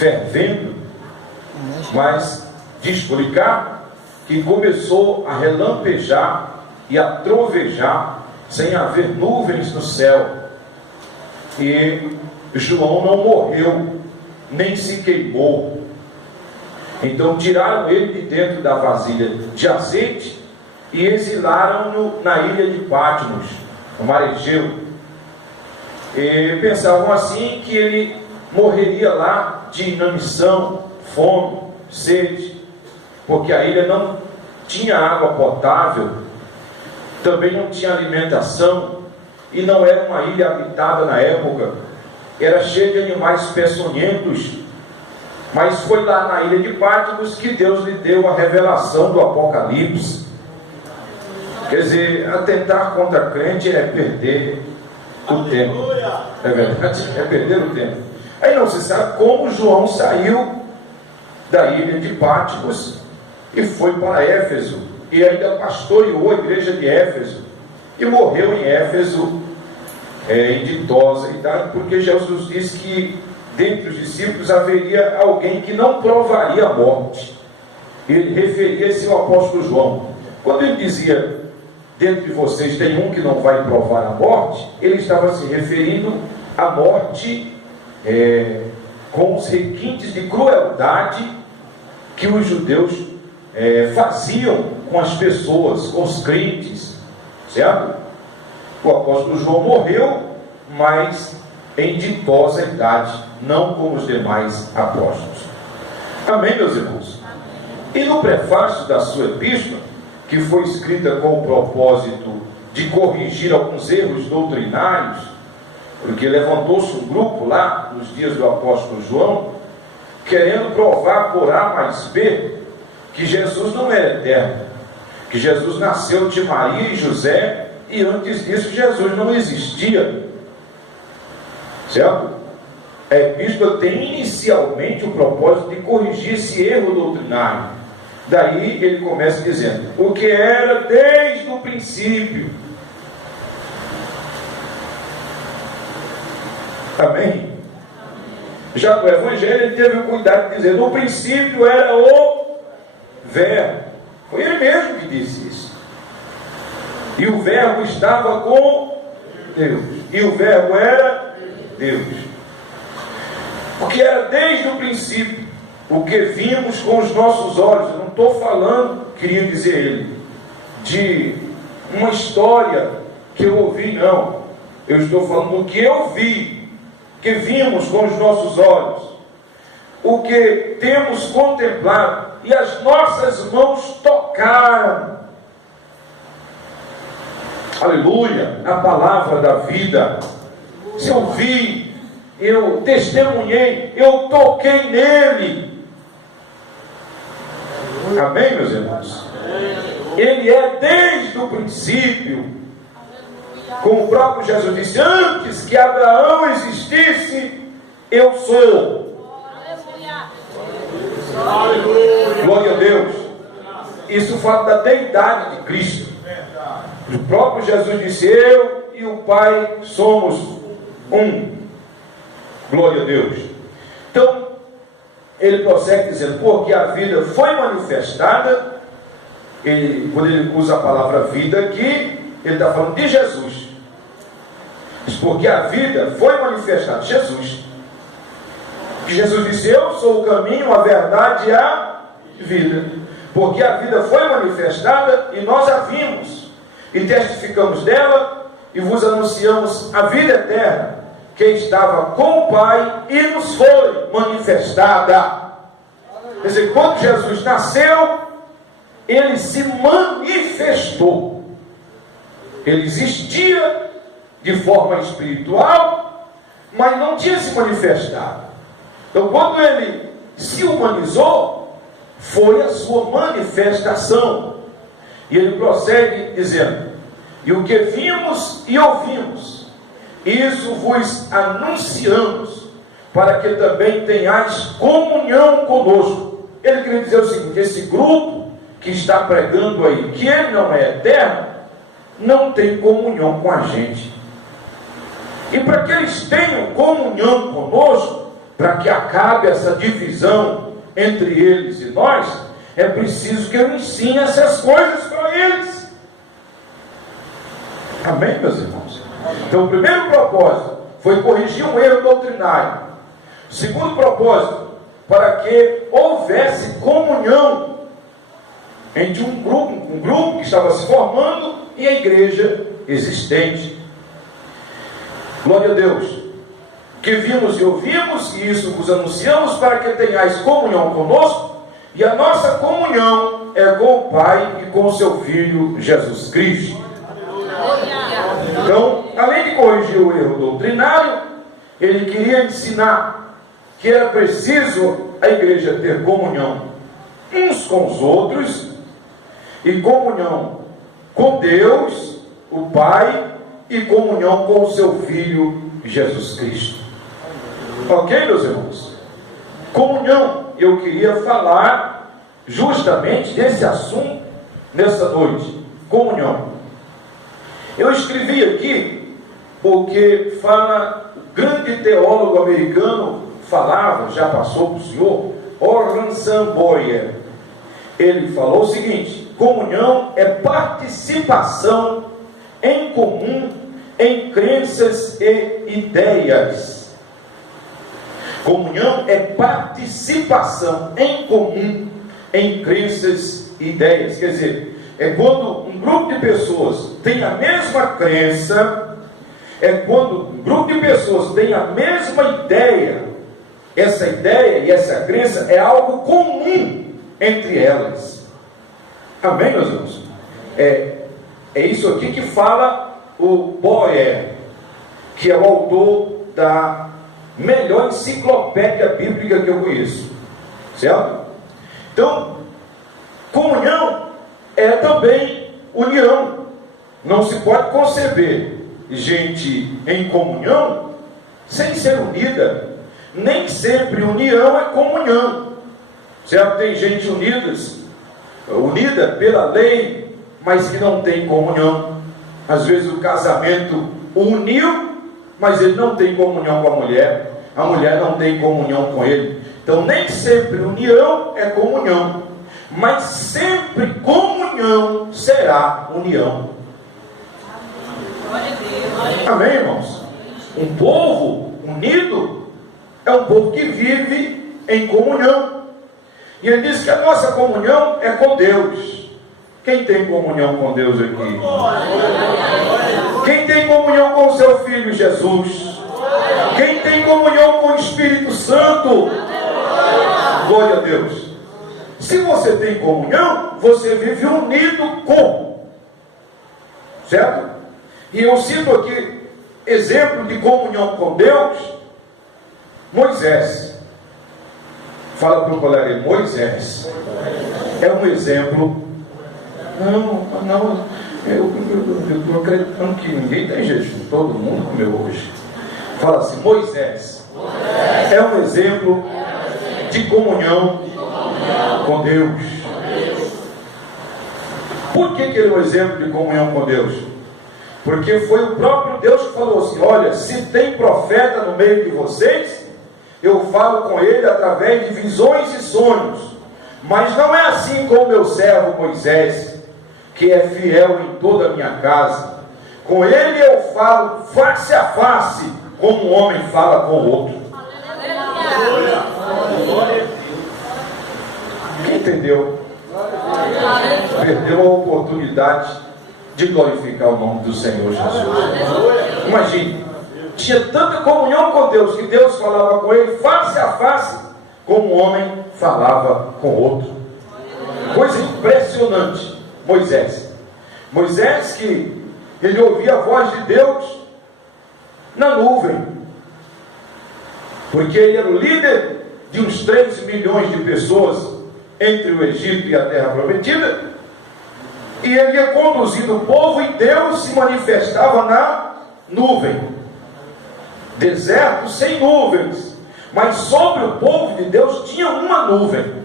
fervendo, mas de explicar que começou a relampejar e a trovejar sem haver nuvens no céu. E João não morreu, nem se queimou. Então tiraram ele de dentro da vasilha de azeite e exilaram-no na ilha de Patmos, no mar Egeu. E pensavam assim que ele morreria lá de inanição, fome, sede, porque a ilha não tinha água potável, também não tinha alimentação, e não era uma ilha habitada na época, era cheia de animais peçonhentos. Mas foi lá na ilha de Patmos que Deus lhe deu a revelação do Apocalipse. Quer dizer, atentar contra a crente é perder o tempo. É verdade? É perder o tempo. Aí não se sabe como João saiu da ilha de Patmos e foi para Éfeso, e ainda pastoreou a igreja de Éfeso, e morreu em Éfeso em ditosa idade, porque Jesus disse que dentre os discípulos haveria alguém que não provaria a morte. Ele referia-se ao apóstolo João. Quando ele dizia, dentre vocês tem um que não vai provar a morte, ele estava se referindo à morte com os requintes de crueldade que os judeus faziam com as pessoas, com os crentes, certo? O apóstolo João morreu, mas em ditosa idade, não como os demais apóstolos. Amém, meus irmãos? E no prefácio da sua epístola, que foi escrita com o propósito de corrigir alguns erros doutrinários, porque levantou-se um grupo lá nos dias do apóstolo João, querendo provar por A mais B que Jesus não era eterno, que Jesus nasceu de Maria e José, e antes disso Jesus não existia, certo? A epístola tem inicialmente o propósito de corrigir esse erro doutrinário. Daí ele começa dizendo, o que era desde o princípio. Amém? Já no Evangelho ele teve o cuidado de dizer, no princípio era o Verbo. Foi ele mesmo que disse isso. E o Verbo estava com Deus. E o Verbo era Deus. O que era desde o princípio, o que vimos com os nossos olhos. Eu não estou falando, queria dizer ele, de uma história que eu ouvi, não. Eu estou falando do que eu vi, que vimos com os nossos olhos, o que temos contemplado e as nossas mãos tocaram. Aleluia, a palavra da vida. Se eu vi, eu testemunhei, eu toquei nele. Amém, meus irmãos? Ele é desde o princípio, como o próprio Jesus disse, antes que Abraão existisse, eu sou. Glória a Deus. Isso fala da deidade de Cristo. O próprio Jesus disse, eu e o Pai somos um. Glória a Deus. Então, ele prossegue dizendo, porque a vida foi manifestada. Quando ele usa a palavra vida aqui, ele está falando de Jesus. Porque a vida foi manifestada, Jesus. Que Jesus disse, eu sou o caminho, a verdade e a vida. Porque a vida foi manifestada e nós a vimos. E testificamos dela e vos anunciamos a vida eterna, que estava com o Pai e nos foi manifestada. Quer dizer, quando Jesus nasceu, ele se manifestou. Ele existia de forma espiritual, mas não tinha se manifestado. Então, quando ele se humanizou, foi a sua manifestação. E ele prossegue dizendo, e o que vimos e ouvimos, isso vos anunciamos, para que também tenhais comunhão conosco. Ele queria dizer o seguinte, esse grupo que está pregando aí, que ele não é eterno, não tem comunhão com a gente. E para que eles tenham comunhão conosco, para que acabe essa divisão entre eles e nós, é preciso que eu ensine essas coisas para eles. Amém, meus irmãos? Então, o primeiro propósito foi corrigir um erro doutrinário. O segundo propósito, para que houvesse comunhão entre um grupo que estava se formando e a igreja existente. Glória a Deus. Que vimos e ouvimos, e isso vos anunciamos, para que tenhais comunhão conosco, e a nossa comunhão é com o Pai e com o seu Filho Jesus Cristo. Então, além de corrigir o erro doutrinário, ele queria ensinar que era preciso a igreja ter comunhão uns com os outros, e comunhão com Deus, o Pai, e comunhão com o seu Filho Jesus Cristo. Ok, meus irmãos? Comunhão. Eu queria falar justamente desse assunto nessa noite. Comunhão. Eu escrevi aqui porque fala, o grande teólogo americano falava, já passou para o senhor, Orland Boyer. Ele falou o seguinte: comunhão é participação em comum em crenças e ideias. Comunhão é participação em comum em crenças e ideias. Quer dizer, é quando um grupo de pessoas tem a mesma crença, é quando um grupo de pessoas tem a mesma ideia. Essa ideia e essa crença é algo comum entre elas. Amém, meus irmãos? É isso aqui que fala o Boyer, que é o autor da melhor enciclopédia bíblica que eu conheço. Certo? Então, comunhão é também união. Não se pode conceber gente em comunhão sem ser unida. Nem sempre união é comunhão. Certo? Tem gente unida pela lei, mas que não tem comunhão. Às vezes o casamento uniu, mas ele não tem comunhão com a mulher não tem comunhão com ele. Então nem sempre união é comunhão, mas sempre comunhão será união. Amém, irmãos? Um povo unido é um povo que vive em comunhão. E ele diz que a nossa comunhão é com Deus. Quem tem comunhão com Deus aqui? Quem tem comunhão com o seu Filho Jesus? Quem tem comunhão com o Espírito Santo? Glória a Deus. Se você tem comunhão, você vive unido com. Certo? E eu cito aqui exemplo de comunhão com Deus. Moisés. Fala para o colega, Moisés é um exemplo. Não, eu estou acreditando que ninguém tem jejum, todo mundo comeu hoje. Fala assim, Moisés é um exemplo de comunhão com Deus. Por que ele é um exemplo de comunhão com Deus? Porque foi o próprio Deus que falou assim: olha, se tem profeta no meio de vocês, eu falo com ele através de visões e sonhos. Mas não é assim com o meu servo Moisés, que é fiel em toda a minha casa. Com ele eu falo face a face, como um homem fala com o outro. Quem entendeu? Perdeu a oportunidade de glorificar o nome do Senhor Jesus. Imagine, tinha tanta comunhão com Deus, que Deus falava com ele face a face, como um homem falava com o outro. Coisa impressionante. Moisés que ele ouvia a voz de Deus na nuvem, porque ele era o líder de uns 3 milhões de pessoas entre o Egito e a terra prometida, e ele ia conduzindo o povo, e Deus se manifestava na nuvem. Deserto sem nuvens, mas sobre o povo de Deus tinha uma nuvem,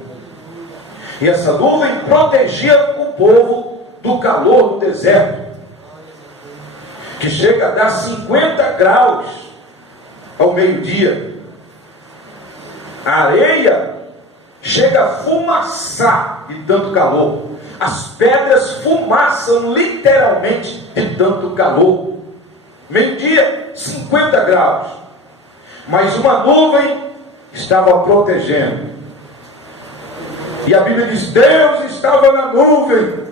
e essa nuvem protegia o povo do calor do deserto, que chega a dar 50 graus ao meio-dia. A areia chega a fumaçar de tanto calor. As pedras fumaçam literalmente de tanto calor. Meio-dia, 50 graus. Mas uma nuvem estava protegendo. E a Bíblia diz: Deus estava na nuvem.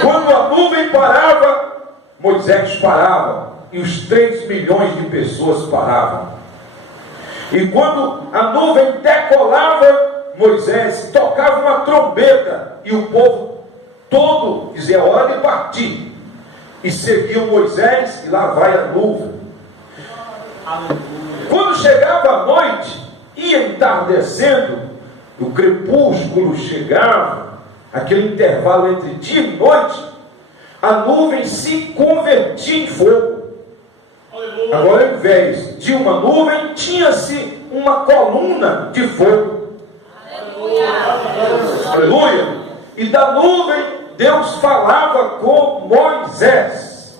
Quando a nuvem parava, Moisés parava. E os 3 milhões de pessoas paravam. E quando a nuvem decolava, Moisés tocava uma trombeta. E o povo todo dizia: é hora de partir. E seguiam Moisés, e lá vai a nuvem. Quando chegava a noite, ia entardecendo, o crepúsculo chegava, aquele intervalo entre dia e noite, a nuvem se convertia em fogo. Agora, ao invés de uma nuvem, tinha-se uma coluna de fogo. Aleluia! E da nuvem, Deus falava com Moisés.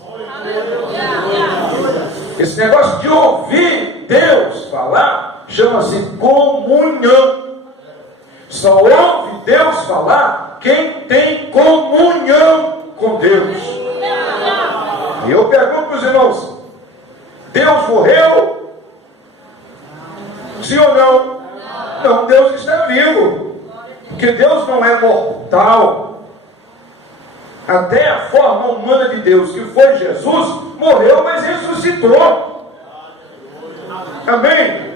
Esse negócio de ouvir Deus falar chama-se comunhão. Só ouve Deus falar quem tem comunhão com Deus. E eu pergunto para os irmãos: Deus morreu? Sim ou não? Não, Deus está vivo. Porque Deus não é mortal. Até a forma humana de Deus, que foi Jesus, morreu, mas ressuscitou. Amém?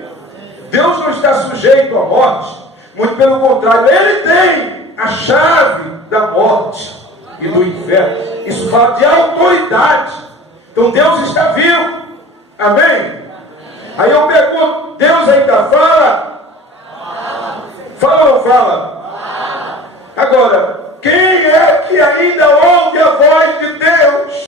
Deus não está sujeito à morte. Muito pelo contrário, Ele tem a chave da morte e do inferno. Isso fala de autoridade. Então Deus está vivo. Amém? Aí eu pergunto: Deus ainda fala? Fala ou não fala? Agora, quem é que ainda